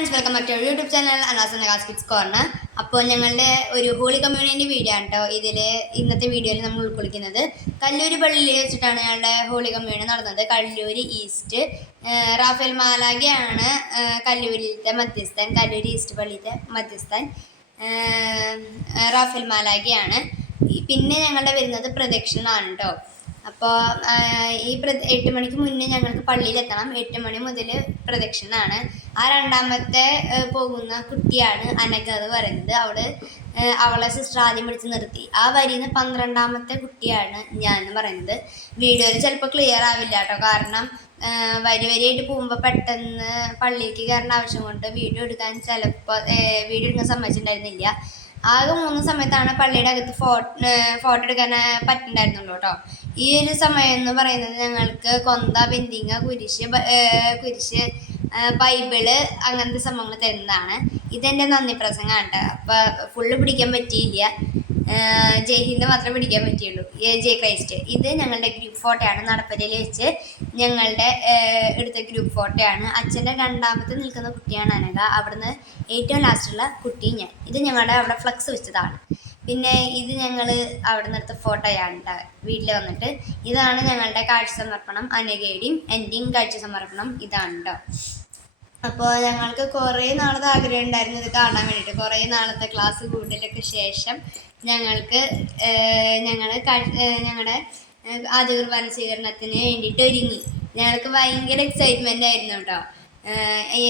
Friends, welcome back to YouTube channel Anas Nagas kids corner. അപ്പോൾ ഞങ്ങളുടെ ഒരു ഹോളി കമ്മ്യൂണിറ്റി വീഡിയോ ആണ് കേട്ടോ. ഇന്നത്തെ വീഡിയോയിൽ നമ്മൾ ഉൾക്കൊള്ളിക്കുന്നത് കല്ലൂര് പള്ളിയിൽ വെച്ചിട്ടാണ് ഞങ്ങളുടെ ഹോളി കമ്മ്യൂണിറ്റി നടന്നത്. കല്ലൂര് ഈസ്റ്റ് റാഫേൽ മാലാഖയാണ് കല്ലൂരിലത്തെ മധ്യസ്ഥൻ. കല്ലൂര് ഈസ്റ്റ് പള്ളിയിലത്തെ മധ്യസ്ഥൻ റാഫേൽ മാലാഖയാണ്. പിന്നെ ഞങ്ങളുടെ വരുന്നത് പ്രദക്ഷിണമാണ് കേട്ടോ. അപ്പോൾ ഈ 8 മണിക്ക് മുന്നേ ഞങ്ങൾക്ക് പള്ളിയിലെത്തണം. 8 മണി മുതൽ പ്രദക്ഷിണമാണ്. ആ രണ്ടാമത്തെ പോകുന്ന കുട്ടിയാണ് അനഘ എന്ന് പറയുന്നത്. അവളെ സിസ്റ്റർ ആദ്യം പിടിച്ച് നിർത്തി. ആ വരിയിൽ 12ാമത്തെ കുട്ടിയാണ് ഞാൻ എന്ന് പറയുന്നത്. വീഡിയോയിൽ ചിലപ്പോൾ ക്ലിയർ ആവില്ല കേട്ടോ, കാരണം വരിയായിട്ട് പോകുമ്പോൾ പെട്ടെന്ന് പള്ളിയിലേക്ക് കയറേണ്ട ആവശ്യം കൊണ്ട് വീഡിയോ എടുക്കാൻ സമ്മതിച്ചിട്ടുണ്ടായിരുന്നില്ല. ആകെ 3 സമയത്താണ് പള്ളിയുടെ അകത്ത് ഫോട്ടോ എടുക്കാൻ പറ്റുന്നുണ്ടായിരുന്നുള്ളൂ കേട്ടോ. ഈ ഒരു സമയം എന്ന് പറയുന്നത് ഞങ്ങൾക്ക് കൊന്ത, ബെന്തിങ്ങ, കുരിശ്, ബൈബിള് അങ്ങനത്തെ സംഭവങ്ങൾ തരുന്നതാണ്. ഇതെൻ്റെ നന്ദി പ്രസംഗമാണ് കേട്ടോ. അപ്പോൾ ഫുള്ള് പിടിക്കാൻ പറ്റിയില്ല. ജയ് ഹിന്ദ് മാത്രമേ പിടിക്കാൻ പറ്റിയുള്ളൂ. ജയ് ക്രൈസ്റ്റ്. ഇത് ഞങ്ങളുടെ ഗ്രൂപ്പ് ഫോട്ടോയാണ്. നടപ്പരയിൽ വെച്ച് ഞങ്ങളുടെ എടുത്ത ഗ്രൂപ്പ് ഫോട്ടോയാണ്. അച്ഛൻ്റെ രണ്ടാമത്തെ നിൽക്കുന്ന കുട്ടിയാണ് അനഘ. അവിടുന്ന് ഏറ്റവും ലാസ്റ്റുള്ള കുട്ടി ഞാൻ. ഇത് ഞങ്ങളുടെ അവിടെ ഫ്ലക്സ് വെച്ചതാണ്. പിന്നെ ഇത് ഞങ്ങൾ അവിടെ നിന്ന് എടുത്ത ഫോട്ടോയാണ് കേട്ടോ. വീട്ടിൽ വന്നിട്ട് ഇതാണ് ഞങ്ങളുടെ കാഴ്ച സമർപ്പണം. അനഘയുടെയും എൻ്റെയും കാഴ്ച സമർപ്പണം ഇതാണ് കേട്ടോ. അപ്പോൾ ഞങ്ങൾക്ക് കുറേ നാളത്തെ ആഗ്രഹം ഉണ്ടായിരുന്നു ഇത് കാണാൻ വേണ്ടിയിട്ട്. കുറേ നാളത്തെ ക്ലാസ് കൂടുതലൊക്കെ ശേഷം ഞങ്ങളുടെ ആദ്യ കുർബാന സ്വീകരണത്തിന് വേണ്ടിയിട്ട് ഒരുങ്ങി. ഞങ്ങൾക്ക് ഭയങ്കര എക്സൈറ്റ്മെൻ്റ് ആയിരുന്നു കേട്ടോ ഈ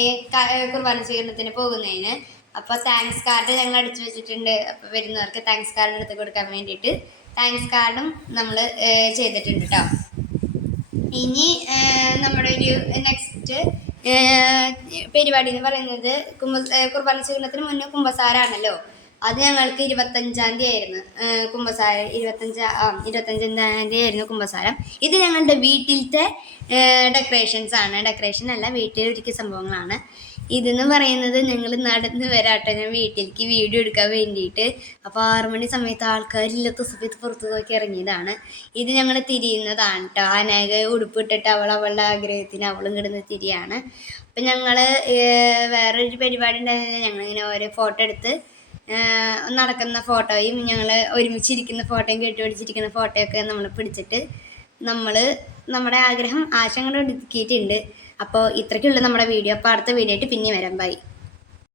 കുർബാന സ്വീകരണത്തിന് പോകുന്നതിന്. അപ്പോൾ താങ്ക്സ് കാർഡ് ഞങ്ങൾ അടിച്ചു വെച്ചിട്ടുണ്ട്. അപ്പോൾ വരുന്നവർക്ക് താങ്ക്സ് കാർഡ് എടുത്ത് കൊടുക്കാൻ വേണ്ടിയിട്ട് താങ്ക്സ് കാർഡും നമ്മൾ ചെയ്തിട്ടുണ്ട് കേട്ടോ. ഇനി നമ്മുടെ ഒരു നെക്സ്റ്റ് പരിപാടി എന്ന് പറയുന്നത് കുർബാന സ്വീകരണത്തിന് മുന്നേ കുമ്പസാരാണല്ലോ. അത് ഞങ്ങൾക്ക് 25-ാം തീയതി ആയിരുന്നു കുമ്പസാരം. 25-ാം തീയതി ആയിരുന്നു കുമ്പസാരം. ഇത് ഞങ്ങളുടെ വീട്ടിലത്തെ ഡെക്കറേഷൻസ് ആണ്. ഡെക്കറേഷൻ അല്ല, വീട്ടിലൊരുക്കിയ സംഭവങ്ങളാണ്. ഇതെന്ന് പറയുന്നത് ഞങ്ങൾ നടന്ന് വരാട്ടെ ഞാൻ വീട്ടിലേക്ക് വീഡിയോ എടുക്കാൻ വേണ്ടിയിട്ട്. അപ്പോൾ 6 മണി സമയത്ത് ആൾക്കാരില്ലാത്ത സമയത്ത് പുറത്തു നോക്കി ഇറങ്ങിയതാണ്. ഇത് ഞങ്ങൾ തിരിയുന്നതാണ് കേട്ടോ. അനഘ ഉടുപ്പിട്ടിട്ട് അവളുടെ ആഗ്രഹത്തിന് അവളും കിടന്ന് തിരിയാണ്. അപ്പം ഞങ്ങൾ വേറൊരു പരിപാടി ഉണ്ടായിരുന്നില്ല. ഞങ്ങളിങ്ങനെ ഓരോ ഫോട്ടോ എടുത്ത് നടക്കുന്ന ഫോട്ടോയും ഞങ്ങൾ ഒരുമിച്ചിരിക്കുന്ന ഫോട്ടോയും കെട്ടിപിടിച്ചിരിക്കുന്ന ഫോട്ടോയൊക്കെ നമ്മൾ പിടിച്ചിട്ട് നമ്മുടെ ആഗ്രഹം ആശങ്കകൾ ഒതുക്കിയിട്ടുണ്ട്. അപ്പോൾ ഇത്രയ്ക്കുള്ള നമ്മുടെ വീഡിയോ. അപ്പോൾ അടുത്ത വീഡിയോ ആയിട്ട് പിന്നെ വരാം. ബൈ.